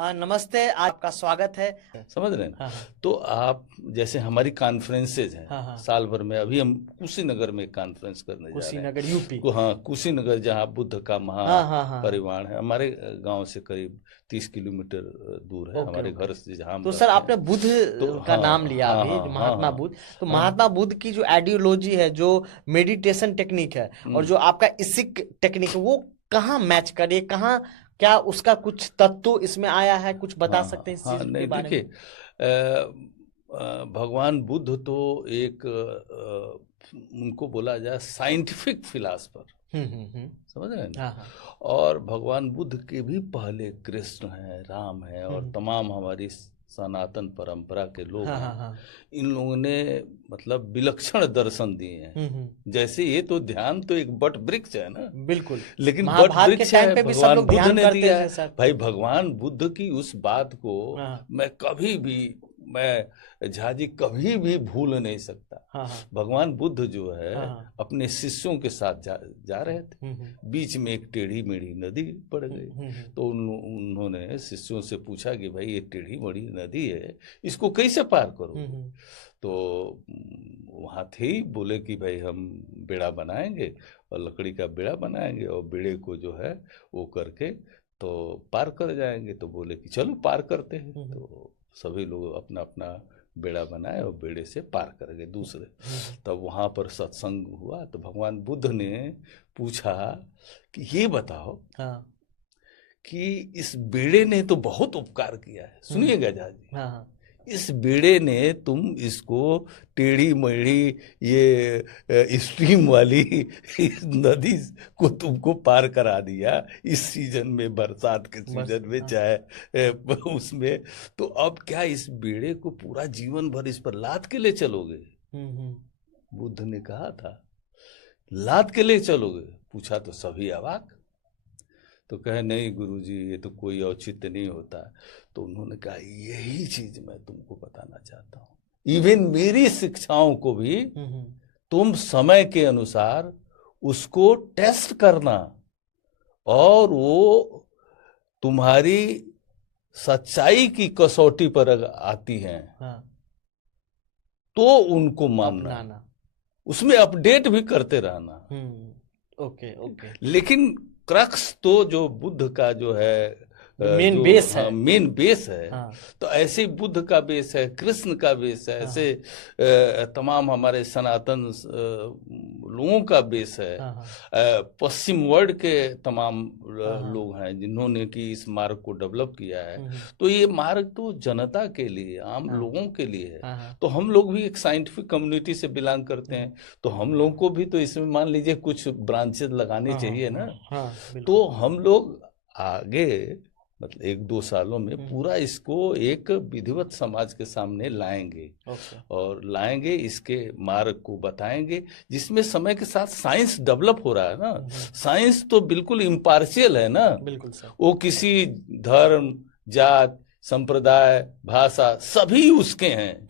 हाँ, नमस्ते। आपका स्वागत है। समझ रहे हैं हाँ ना। हाँ तो आप जैसे हमारी कॉन्फ्रेंसेज हैं हाँ हाँ। साल भर में, अभी हम कुशीनगर में कॉन्फ्रेंस करने जा रहे हैं। कुशीनगर यूपी। हाँ, कुशीनगर, जहाँ बुद्ध का हाँ हाँ हाँ। महापरिवार है। हमारे गांव से करीब 30 किलोमीटर दूर है, ओके हमारे ओके। घर से जहाँ हम तो सर, रहते आपने हैं। बुद्ध तो का हाँ नाम लिया हाँ अभी, हाँ हाँ महात्मा हाँ बुद्ध। तो हाँ। महात्मा बुद्ध की जो आइडियोलॉजी है, जो मेडिटेशन टेक्निक है, और जो आपका इसिक टेक्निक है, वो कहाँ मैच करे, कहाँ, क्या उसका कुछ तत्व इसमें आया है? कुछ बता हाँ सकते हैं इस हाँ चीज के नहीं, बारे देखिए, में? भगवान बुद्ध तो एक उनको बोला जाए साइंटिफिक फिलासफर, हम्म। समझ रहे हैं ना। हाँ हाँ। और भगवान बुद्ध के भी पहले कृष्ण हैं, राम हैं, और हम्म। तमाम हमारी सनातन परंपरा के लोग हाँ हाँ हैं। हाँ। इन लोगों ने मतलब विलक्षण दर्शन दिए हैं। जैसे ये तो ध्यान तो एक बट वृक्ष है ना, बिल्कुल। लेकिन बट महाभारत के वृक्ष टाइम है, पे भी सब भगवान लोग बुद्ध ध्यान ने करते दिया थे है। सर। भाई, भगवान बुद्ध की उस बात को हाँ मैं कभी भी, मैं झाजी कभी भी भूल नहीं सकता। हाँ हाँ भगवान बुद्ध जो है हाँ हाँ। अपने शिष्यों के साथ जा रहे थे। हम्म। बीच में एक टेढ़ी मेढ़ी नदी पड़ गई। तो उन्होंने शिष्यों से पूछा कि भाई, ये टेढ़ी मेढ़ी नदी है, इसको कैसे पार करोगे? तो वहाँ थे ही, बोले कि भाई हम बेड़ा बनाएंगे, और लकड़ी का बेड़ा बनाएंगे, और बेड़े को जो है वो करके तो पार कर जाएंगे। तो बोले कि चलो पार करते हैं। तो सभी लोग अपना अपना बेड़ा बनाए और बेड़े से पार कर गए दूसरे। तब वहाँ पर सत्संग हुआ, तो भगवान बुद्ध ने पूछा कि ये बताओ हाँ कि इस बेड़े ने तो बहुत उपकार किया है, सुनिएगा जाजी। हाँ हाँ। इस बेड़े ने तुम इसको टेढ़ी मेढ़ी ये स्ट्रीम वाली इस नदी को तुमको पार करा दिया, इस सीजन में, बरसात के सीजन में, हाँ। चाहे उसमें। तो अब क्या इस बेड़े को पूरा जीवन भर इस पर लाद के ले चलोगे? बुद्ध ने कहा था, लाद के ले चलोगे? पूछा तो सभी अवाक। तो कहे, नहीं गुरुजी, ये तो कोई औचित्य नहीं होता। तो उन्होंने कहा, यही चीज मैं तुमको बताना चाहता हूँ। इवन मेरी शिक्षाओं को भी तुम समय के अनुसार उसको टेस्ट करना, और वो तुम्हारी सच्चाई की कसौटी पर अगर आती हैं, हाँ। तो उनको मानना, अपनाना। उसमें अपडेट भी करते रहना। Okay okay. लेकिन क्रक्स तो जो बुद्ध का जो है, जो मेन जो बेस है। मेन बेस है। हाँ तो ऐसे बुद्ध का बेस है, कृष्ण का बेस है, ऐसे तमाम हमारे सनातन लोगों का बेस है। हाँ पश्चिम वर्ल्ड के तमाम हाँ। लोग हैं जिन्होंने कि इस मार्ग को डेवलप किया है। तो ये मार्ग तो जनता के लिए, आम लोगों के लिए है। हाँ तो हम लोग भी एक साइंटिफिक कम्युनिटी से बिलोंग करते हैं, तो हम लोगों को भी तो इसमें मान लीजिए कुछ ब्रांचेस लगाने चाहिए ना। हाँ। तो हम लोग आगे, मतलब 1-2 सालों में पूरा इसको एक विधिवत समाज के सामने लाएंगे, और लाएंगे, इसके मार्ग को बताएंगे, जिसमें समय के साथ साइंस डेवलप हो रहा है ना। साइंस तो बिल्कुल इम्पार्शियल है ना। बिल्कुल सर। वो किसी धर्म, जात, संप्रदाय, भाषा सभी उसके हैं,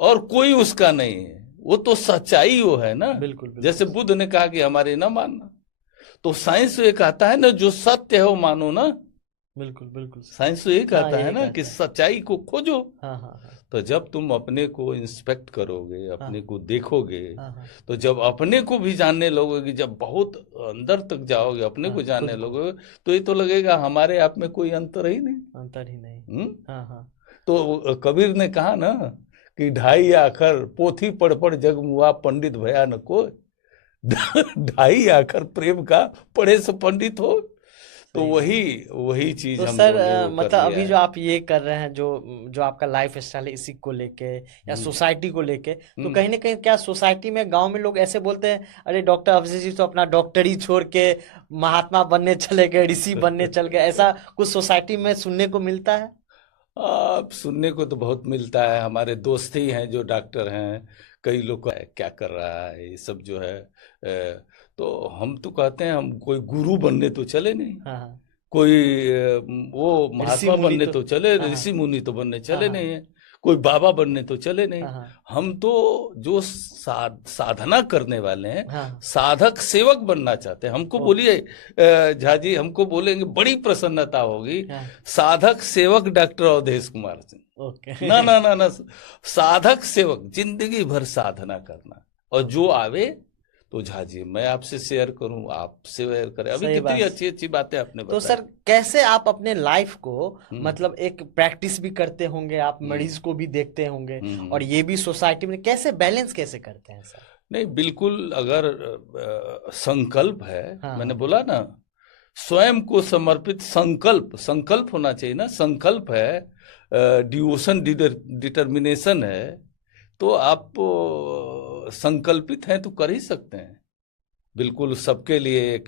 और कोई उसका नहीं है। वो तो सच्चाई वो है ना। बिल्कुल। जैसे बुद्ध ने कहा कि हमारे ना मानना, तो साइंस ये कहता है ना, जो सत्य है वो मानो ना। बिल्कुल। साइंस तो ये कहता है ना कि है। सच्चाई को खोजो। हाँ। तो जब तुम अपने को इंस्पेक्ट करोगे, अपने को देखोगे, हाँ। तो जब अपने को भी जानने लगोगे, जब बहुत अंदर तक जाओगे, अपने को जानने लगोगे, तो ये तो लगेगा हमारे आप में कोई अंतर ही नहीं। अंतर ही नहीं। हाँ। तो कबीर ने कहा ना कि ढाई आखर पोथी पढ़ पढ़ जग मुआ, पंडित भया न कोई। ढाई आखर प्रेम का पढ़े से पंडित हो। तो वही चीज तो हम सर, लोगों ने वो कर मतलब लिया अभी है। जो आप ये कर रहे हैं, जो आपका लाइफ स्टाइल है, इसी को लेके या सोसाइटी को लेके, तो कहीं ना कहीं क्या सोसाइटी में, गांव में लोग ऐसे बोलते हैं, अरे डॉक्टर अभिजीत जी तो अपना डॉक्टरी छोड़ के महात्मा बनने चले गए, ऋषि बनने चल गए, ऐसा कुछ सोसाइटी में सुनने को मिलता है? आप सुनने को तो बहुत मिलता है। हमारे दोस्त ही हैं जो डॉक्टर हैं, कई लोग को क्या कर रहा है ये सब जो है। तो हम तो कहते हैं, हम कोई गुरु बनने तो चले नहीं, हाँ। कोई वो ऋषि महात्मा मुनि बनने तो। तो चले, हाँ ऋषि मुनि तो बनने हाँ चले हाँ। नहीं है। कोई बाबा बनने तो चले नहीं। हाँ हम तो जो साधना करने वाले हैं, हाँ साधक सेवक बनना चाहते हैं। हमको बोलिए झा जी, हमको बोलेंगे बड़ी प्रसन्नता होगी, हाँ साधक सेवक डॉक्टर अवधेश कुमार सिंह। ओके ना ना ना ना, साधक सेवक, जिंदगी भर साधना करना। और जो आवे तो झा जी मैं आपसे शेयर करूं, आप शेयर करें। अभी सही कितनी बात। अच्छी अच्छी बातें आपने तो बताई। सर कैसे आप अपने लाइफ को हम्म मतलब एक प्रैक्टिस भी करते होंगे, आप हम्म मरीज को भी देखते होंगे हम्म। और ये भी सोसाइटी में कैसे बैलेंस कैसे करते हैं सर? नहीं बिल्कुल, अगर संकल्प है, हाँ मैंने हाँ बोला ना, स्वयं को समर्पित संकल्प, संकल्प होना चाहिए ना, संकल्प है, डिवोशन, डिटर्मिनेशन है, तो आप संकल्पित हैं तो कर ही सकते हैं। बिल्कुल सबके लिए एक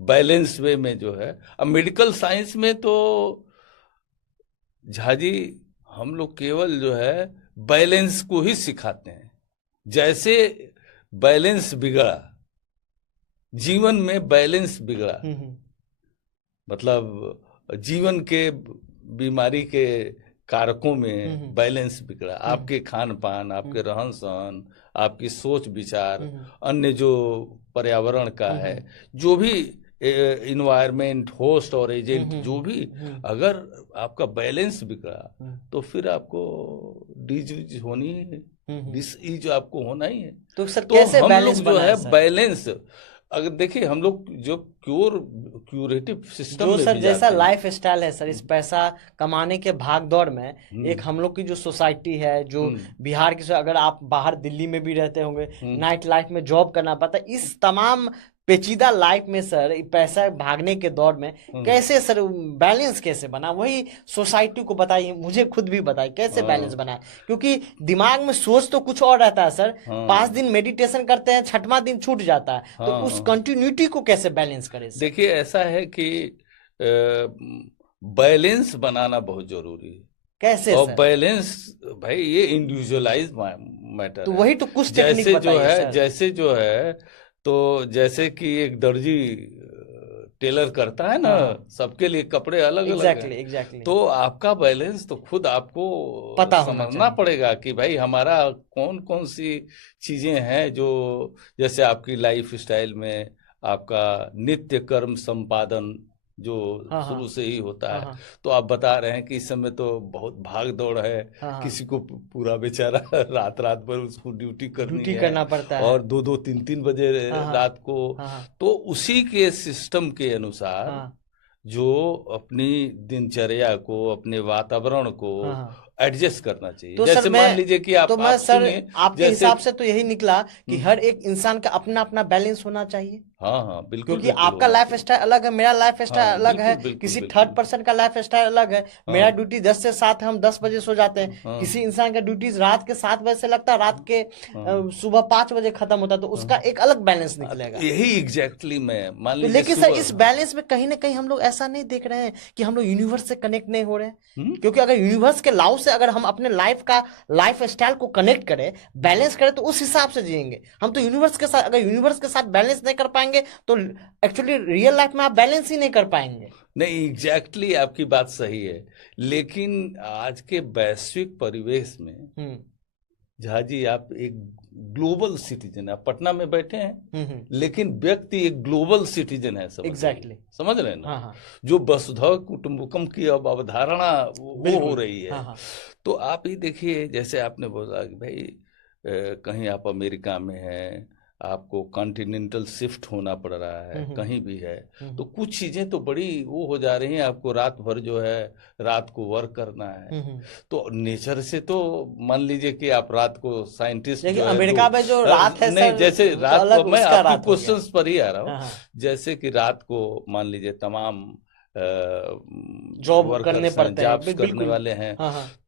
बैलेंस वे में जो है। अब मेडिकल साइंस में तो झा जी हम लोग केवल जो है बैलेंस को ही सिखाते हैं। जैसे बैलेंस बिगड़ा, जीवन में बैलेंस बिगड़ा, हम्म। मतलब जीवन के बीमारी के कारकों में बैलेंस बिगड़ा, आपके खान पान, आपके रहन सहन, आपकी सोच विचार, अन्य जो पर्यावरण का है, जो भी इन्वायरमेंट, होस्ट और एजेंट, जो भी, अगर आपका बैलेंस बिगड़ा तो फिर आपको डिजीज होनी है, डिसीज आपको होना ही है। तो सर तो कैसे हम बैलेंस लोग जो बनाए है सर? बैलेंस, अगर देखिए हम लोग जो क्यूरेटिव सिस्टम जो में सर भी जैसा जाते हैं। लाइफ स्टाइल है सर, इस पैसा कमाने के भाग दौड़ में एक हम लोग की जो सोसाइटी है, जो बिहार की, अगर आप बाहर दिल्ली में भी रहते होंगे, नाइट लाइफ में जॉब करना पड़ता है, इस तमाम पेचीदा लाइफ में सर पैसा भागने के दौर में कैसे सर बैलेंस कैसे बना? वही सोसाइटी को बताइए, मुझे खुद भी बताइए कैसे बैलेंस बनाए, क्योंकि दिमाग में सोच तो कुछ और रहता है सर। 5 दिन मेडिटेशन करते हैं, 6वां दिन छूट जाता है, तो उस कंटिन्यूटी को कैसे बैलेंस करें सर? देखिए ऐसा है कि बैलेंस बनाना बहुत जरूरी है। कैसे और सर? बैलेंस भाई ये इंडिविजुअलाइज मैटर तो है। वही तो कुछ टेक्निक बताइए सर। जैसे जो है, तो जैसे कि एक दर्जी टेलर करता है ना, सबके लिए कपड़े अलग अलग हैं। एग्जैक्टली। तो आपका बैलेंस तो खुद आपको पता होना समझना चाहिए। पड़ेगा कि भाई हमारा कौन कौन सी चीजें हैं जो, जैसे आपकी लाइफ स्टाइल में आपका नित्य कर्म संपादन जो शुरू से ही होता है। तो आप बता रहे हैं कि इस समय तो बहुत भाग दौड़ है, किसी को पूरा बेचारा रात रात भर उसको ड्यूटी करनी है, करना पड़ता है, और 2-2 3-3 बजे रात को। तो उसी के सिस्टम के अनुसार जो अपनी दिनचर्या को, अपने वातावरण को एडजस्ट करना चाहिए। तो जैसे सर मान लीजिए कि आप सर सुनिए, आपके हिसाब से तो यही निकला कि हर एक इंसान का अपना अपना बैलेंस होना चाहिए। हाँ हाँ बिल्कुल, क्योंकि आपका लाइफ स्टाइल अलग है, मेरा लाइफ स्टाइल अलग है, किसी थर्ड पर्सन का लाइफ स्टाइल अलग है। मेरा ड्यूटी 10 से 7 है, हम 10 बजे सो जाते हैं। किसी इंसान का ड्यूटी रात के 7 बजे से लगता है, रात के सुबह 5 बजे खत्म होता है, तो उसका एक अलग बैलेंस निकलेगा। यही एग्जैक्टली मैं मान लीजिए। लेकिन सर इस बैलेंस में कहीं ना कहीं हम लोग ऐसा नहीं देख रहे हैं कि हम लोग यूनिवर्स से कनेक्ट नहीं हो रहे हैं। क्योंकि अगर यूनिवर्स के लॉ से अगर हम अपने लाइफ स्टाइल को कनेक्ट करें, बैलेंस करें, तो उस हिसाब से जिएंगे हम। तो यूनिवर्स के साथ, अगर यूनिवर्स के साथ बैलेंस नहीं कर पाएंगे तो एक्चुअली रियल लाइफ में आप बैलेंस ही नहीं कर पाएंगे। नहीं एग्जैक्टली आपकी बात सही है, लेकिन आज के वैश्विक परिवेश में झा जी आप एक ग्लोबल सिटीजन है। आप पटना में बैठे हैं, लेकिन व्यक्ति एक ग्लोबल सिटीजन है। एग्जैक्टली समझ रहे हैं ना? जो वसुधैव कुटुंबकम की अब अवधारणा वो हो रही है। तो आप ही देखिए, जैसे आपने बोला कि भाई कहीं आप अमेरिका में हैं, आपको कॉन्टिनेंटल शिफ्ट होना पड़ रहा है, कहीं भी है, तो कुछ चीजें तो बड़ी वो हो जा रही हैं। आपको रात भर जो है रात को वर्क करना है। तो नेचर से तो मान लीजिए कि आप रात को साइंटिस्ट जो है, अमेरिका में जो रात है नहीं, जैसे रात को मैं आपके क्वेश्चन पर ही आ रहा हूँ। जैसे कि रात को मान लीजिए तमाम जॉब करने पड़ते हैं, जॉब्स करने वाले हैं,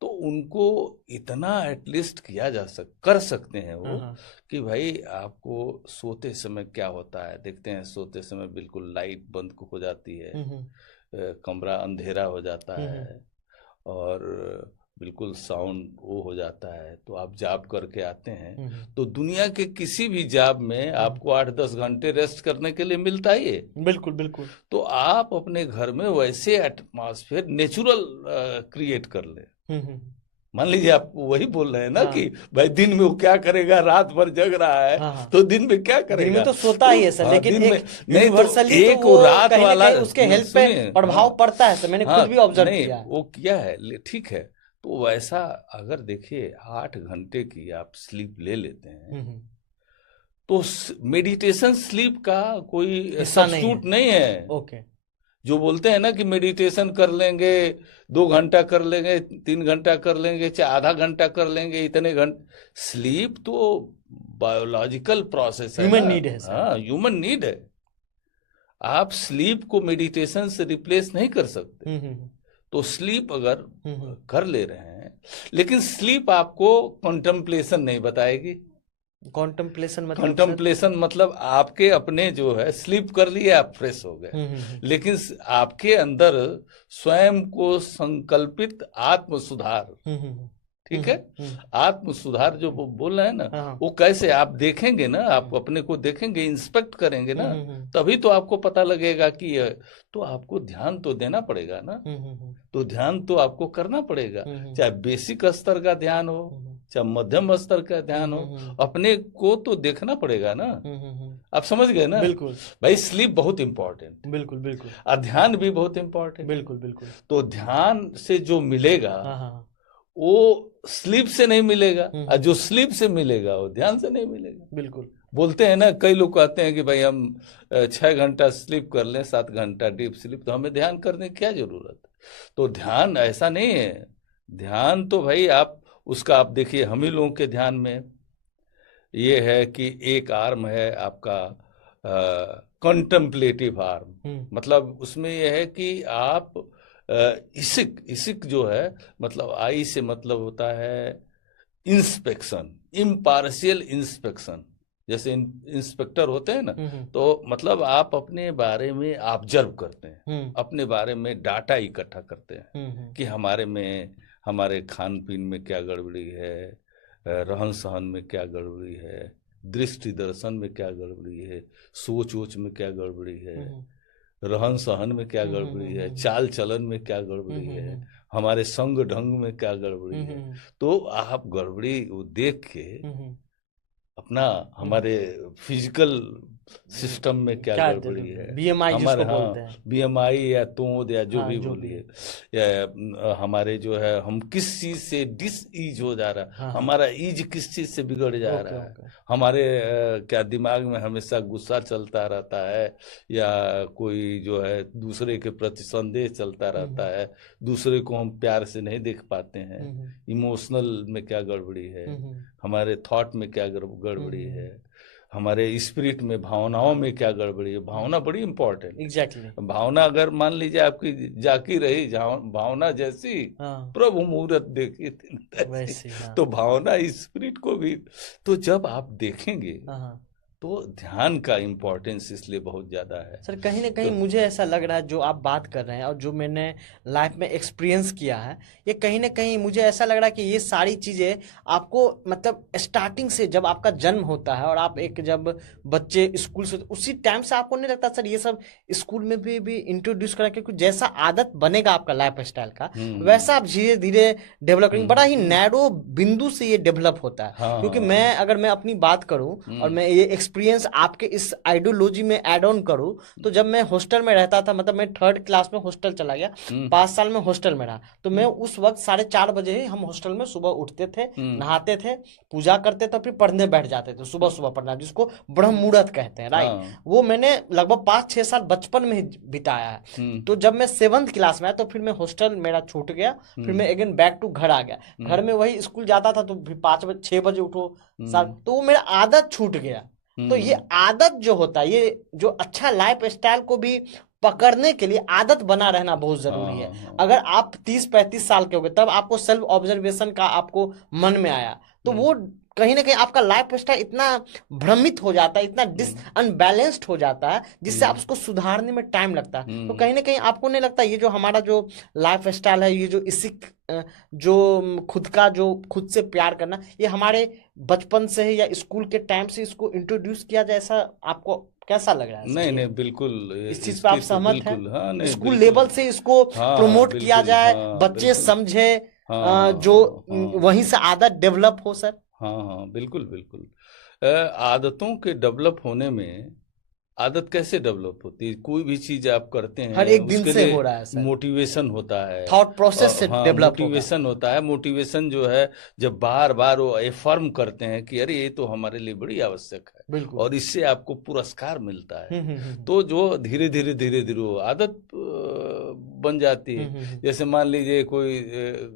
तो उनको इतना एटलीस्ट कर सकते हैं वो कि भाई आपको सोते समय क्या होता है देखते हैं। सोते समय बिल्कुल लाइट बंद हो जाती है, कमरा अंधेरा हो जाता है, और बिल्कुल साउंड वो हो जाता है। तो आप जॉब करके आते हैं, तो दुनिया के किसी भी जॉब में आपको 8-10 घंटे रेस्ट करने के लिए मिलता ही है। बिल्कुल बिल्कुल। तो आप अपने घर में वैसे एटमॉस्फेयर नेचुरल क्रिएट कर ले। मान लीजिए आप वही बोल रहे हैं ना हाँ कि भाई दिन में वो क्या करेगा, रात भर जग रहा है हाँ हाँ। तो दिन में क्या दिन करेगा? में तो सोता ही है सर, हाँ, लेकिन दिन में एक नहीं, तो यूनिवर्सली तो एक वो वो रात कहीं ना वाला कहीं उसके हेल्थ पे सुनिए, प्रभाव हाँ पड़ता है सर, मैंने हाँ, खुद भी ऑब्जर्व नहीं किया है। वो किया है, ठीक है। तो वैसा अगर देखिए 8 घंटे की आप स्लीप ले लेते हैं हम्म। तो मेडिटेशन स्लीप का कोई हिस्सा नहीं है। सब्स्टिट्यूट नहीं है। ओके। जो बोलते हैं ना कि मेडिटेशन कर लेंगे, 2 घंटा कर लेंगे, 3 घंटा कर लेंगे, चाहे आधा घंटा कर लेंगे, इतने घंटे, स्लीप तो बायोलॉजिकल प्रोसेस है ह्यूमन ना। नीड है सर। हाँ, ह्यूमन नीड है। आप स्लीप को मेडिटेशन से रिप्लेस नहीं कर सकते। हम्म। तो स्लीप अगर हम्म। कर ले रहे हैं, लेकिन स्लीप आपको कॉन्टेम्पलेशन नहीं बताएगी। कॉन्टेम्पलेशन मतलब सर? कंtemplation मतलब आपके अपने जो है, स्लीप कर लिए आप फ्रेश हो गए, लेकिन आपके अंदर स्वयं को संकल्पित आत्म सुधार, ठीक है, आत्म सुधार जो वो बोल रहे हैं ना, हाँ। वो कैसे आप देखेंगे ना, आप अपने को देखेंगे, इंस्पेक्ट करेंगे ना, तभी तो आपको पता लगेगा कि तो आपको ध्यान तो देना पड़ेगा ना। तो ध्यान तो आपको करना पड़ेगा, चाहे बेसिक स्तर का ध्यान हो, चाहे मध्यम स्तर का ध्यान हो, अपने को तो देखना पड़ेगा ना। आप समझ गए ना? बिल्कुल भाई स्लीप बहुत इंपॉर्टेंट, बिल्कुल बिल्कुल, और ध्यान भी बहुत इंपॉर्टेंट। बिल्कुल बिल्कुल। तो ध्यान से जो मिलेगा हाँ हाँ। वो स्लीप से नहीं मिलेगा, और जो स्लीप से मिलेगा वो ध्यान से नहीं मिलेगा। बिल्कुल। बोलते हैं ना, कई लोग कहते हैं कि भाई हम 6 घंटा स्लीप कर लें, 7 घंटा डीप स्लीप, तो हमें ध्यान करने की क्या जरूरत है? तो ध्यान ऐसा नहीं है। ध्यान तो भाई आप उसका, आप देखिए हम ही लोगों के ध्यान में ये है कि एक आर्म है आपका कंटेम्पलेटिव आर्म, मतलब उसमें यह है कि आप इसिक, इसिक जो है, मतलब आई से मतलब होता है इंस्पेक्शन, इम्पार्शियल इंस्पेक्शन। जैसे इंस्पेक्टर होते हैं ना, तो मतलब आप अपने बारे में ऑब्जर्व करते हैं, अपने बारे में डाटा इकट्ठा करते हैं कि हमारे में, हमारे खान पीन में क्या गड़बड़ी है, रहन सहन में क्या गड़बड़ी है, दृष्टि दर्शन में क्या गड़बड़ी है, सोच वोच में क्या गड़बड़ी है, रहन सहन में क्या गड़बड़ी है, चाल चलन में क्या गड़बड़ी है, हमारे संग ढंग में क्या गड़बड़ी है। तो आप गड़बड़ी वो देख के अपना, हमारे फिजिकल सिस्टम में क्या गड़बड़ी है, बीएमआई हमारे, जिसको बोलते हाँ हैं, बीएमआई या तोंद या जो हाँ, भी जो बोलिए, या हमारे जो है, हम किस चीज से डिसईज हो जा रहा है, हाँ, हमारा ईज किस चीज से बिगड़ जा रहा है, हमारे क्या दिमाग में हमेशा गुस्सा चलता रहता है, या कोई जो है दूसरे के प्रति संदेह चलता रहता है, दूसरे को हम प्यार से नहीं देख पाते हैं, इमोशनल में क्या गड़बड़ी है, हमारे थॉट में क्या गड़बड़ी है, हमारे स्पिरिट में, भावनाओं में क्या गड़बड़ी है। भावना बड़ी इंपॉर्टेंट। एग्जैक्टली। भावना अगर मान लीजिए आपकी जाकी रही, भावना जैसी प्रभु मुहूर्त देखी वैसी, तो भावना स्पिरिट को भी, तो जब आप देखेंगे तो ध्यान का इम्पोर्टेंस इसलिए बहुत ज्यादा है सर। कहीं ना कहीं मुझे ऐसा लग रहा है, जो आप बात कर रहे हैं और जो मैंने लाइफ में एक्सपीरियंस किया है, ये कहीं ना कहीं मुझे ऐसा लग रहा है कि ये सारी चीज़ें आपको, मतलब स्टार्टिंग से जब आपका जन्म होता है और आप एक जब बच्चे स्कूल से, उसी टाइम से आपको नहीं लगता सर ये सब स्कूल में भी इंट्रोड्यूस करा, क्योंकि जैसा आदत बनेगा आपका लाइफ स्टाइल का, वैसा आप धीरे धीरे डेवलप करेंगे। बड़ा ही नैरो बिंदु से ये डेवलप होता है। क्योंकि मैं, अगर मैं अपनी बात करूं और मैं ये एक्सपीरियंस आपके इस आइडियोलॉजी में ऐड ऑन करूं, तो जब मैं हॉस्टल में रहता था, मतलब मैं 3rd क्लास में हॉस्टल चला गया, 5 साल में हॉस्टल में रहा, तो मैं उस वक्त 4:30 बजे ही हम हॉस्टल में सुबह उठते थे, नहाते थे, पूजा करते थे, फिर पढ़ने बैठ जाते थे, सुबह सुबह पढ़ना, जिसको ब्रह्म मुहूर्त कहते हैं, राइट। वो मैंने लगभग 5-6 साल बचपन में ही बिताया है। तो जब मैं 7th क्लास में आया, तो फिर मैं हॉस्टल मेरा छूट गया, फिर मैं अगेन बैक टू घर आ गया। घर में वही स्कूल जाता था, तो फिर 6 बजे उठो, तो वो मेरा आदत छूट गया। तो ये आदत जो होता है, ये जो अच्छा लाइफ स्टाइल को भी पकड़ने के लिए आदत बना रहना बहुत जरूरी है। अगर आप 30-35 साल के हो गए, तब आपको सेल्फ ऑब्जर्वेशन का आपको मन में आया, तो वो कहीं ना कहीं आपका लाइफ स्टाइल इतना भ्रमित हो जाता है, इतना अनबैलेंस्ड हो जाता है, जिससे आप उसको सुधारने में टाइम लगता है। तो कहीं ना कहीं आपको नहीं लगता ये जो हमारा जो लाइफ स्टाइल है, ये जो इसी जो खुद का, जो खुद से प्यार करना, ये हमारे बचपन से है या स्कूल के टाइम से इसको इंट्रोड्यूस किया जाए, ऐसा आपको कैसा लग रहा है? नहीं नहीं, बिल्कुल इस चीज पे आप सहमत हैं? हाँ, नहीं, स्कूल लेवल से इसको प्रमोट किया जाए, बच्चे समझे, जो हाँ वहीं से आदत डेवलप हो सर? हाँ हाँ, बिल्कुल बिल्कुल। आदतों के डेवलप होने में, आदत कैसे डेवलप होती है? कोई भी चीज आप करते हर हैं एक दिन उसके से लिए हो रहा है सर, मोटिवेशन होता है। थॉट प्रोसेस से हाँ, डेवलप होगा। मोटिवेशन होता है। मोटिवेशन जो है, जब बार बार वो एफर्म करते हैं कि अरे ये तो हमारे लिए बड़ी आवश्यक है, बिल्कुल। और इससे आपको पुरस्कार मिलता है, हम्म। तो जो धीरे धीरे धीरे धीरे वो आदत बन जाती है। हम्म। जैसे मान लीजिए कोई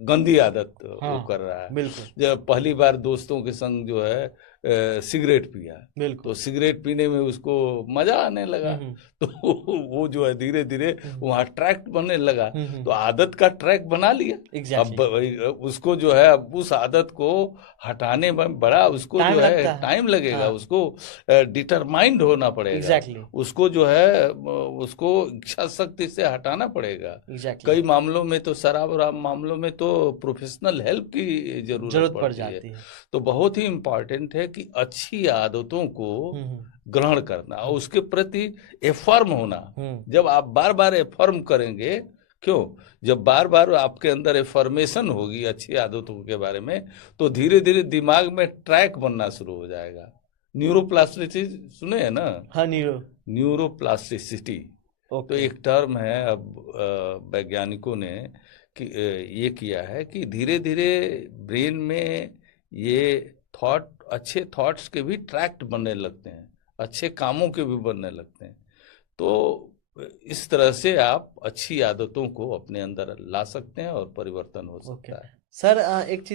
गंदी आदत वो हाँ कर रहा है। बिल्कुल जब पहली बार दोस्तों के संग जो है सिगरेट पिया, बिल्कुल। तो सिगरेट पीने में उसको मजा आने लगा, हम्म। तो वो जो है धीरे धीरे हम्म। वहाँ ट्रैक बनने लगा। तो हम्म। आदत का ट्रैक बना लिया। अब एग्जैक्टली। उसको जो है, अब उस आदत को हटाने में बड़ा उसको टाइम जो है लगता है। टाइम लगेगा। हाँ उसको डिटरमाइंड होना पड़ेगा। एग्जैक्टली। उसको जो है उसको इच्छा शक्ति से हटाना पड़ेगा। एग्जैक्टली कई मामलों में तो, शराब वराब मामलों में तो प्रोफेशनल हेल्प की जरूरत जरूरत पड़ पड़ती है। जाती है। तो बहुत ही इम्पोर्टेंट है कि अच्छी आदतों को हम्म। ग्रहण करना और उसके प्रति एफर्म होना। हम्म। जब आप बार बार एफर्म करेंगे, क्यों, जब बार बार आपके अंदर एफर्मेशन होगी अच्छी आदतों के बारे में, तो धीरे धीरे दिमाग में ट्रैक बनना शुरू हो जाएगा। न्यूरोप्लास्टिसिटी सुने हैं ना? हाँ नीरो। न्यूरोप्लास्टिसिटी, तो ओके। एक टर्म है। अब वैज्ञानिकों ने ये किया है कि धीरे धीरे ब्रेन में ये अच्छे थॉट्स के भी ट्रैक्ट बनने लगते हैं, अच्छे कामों के भी बनने लगते हैं। तो इस तरह से आप अच्छी आदतों को अपने अंदर ला सकते हैं और परिवर्तन हो ओके सकता है। सर, एक चीज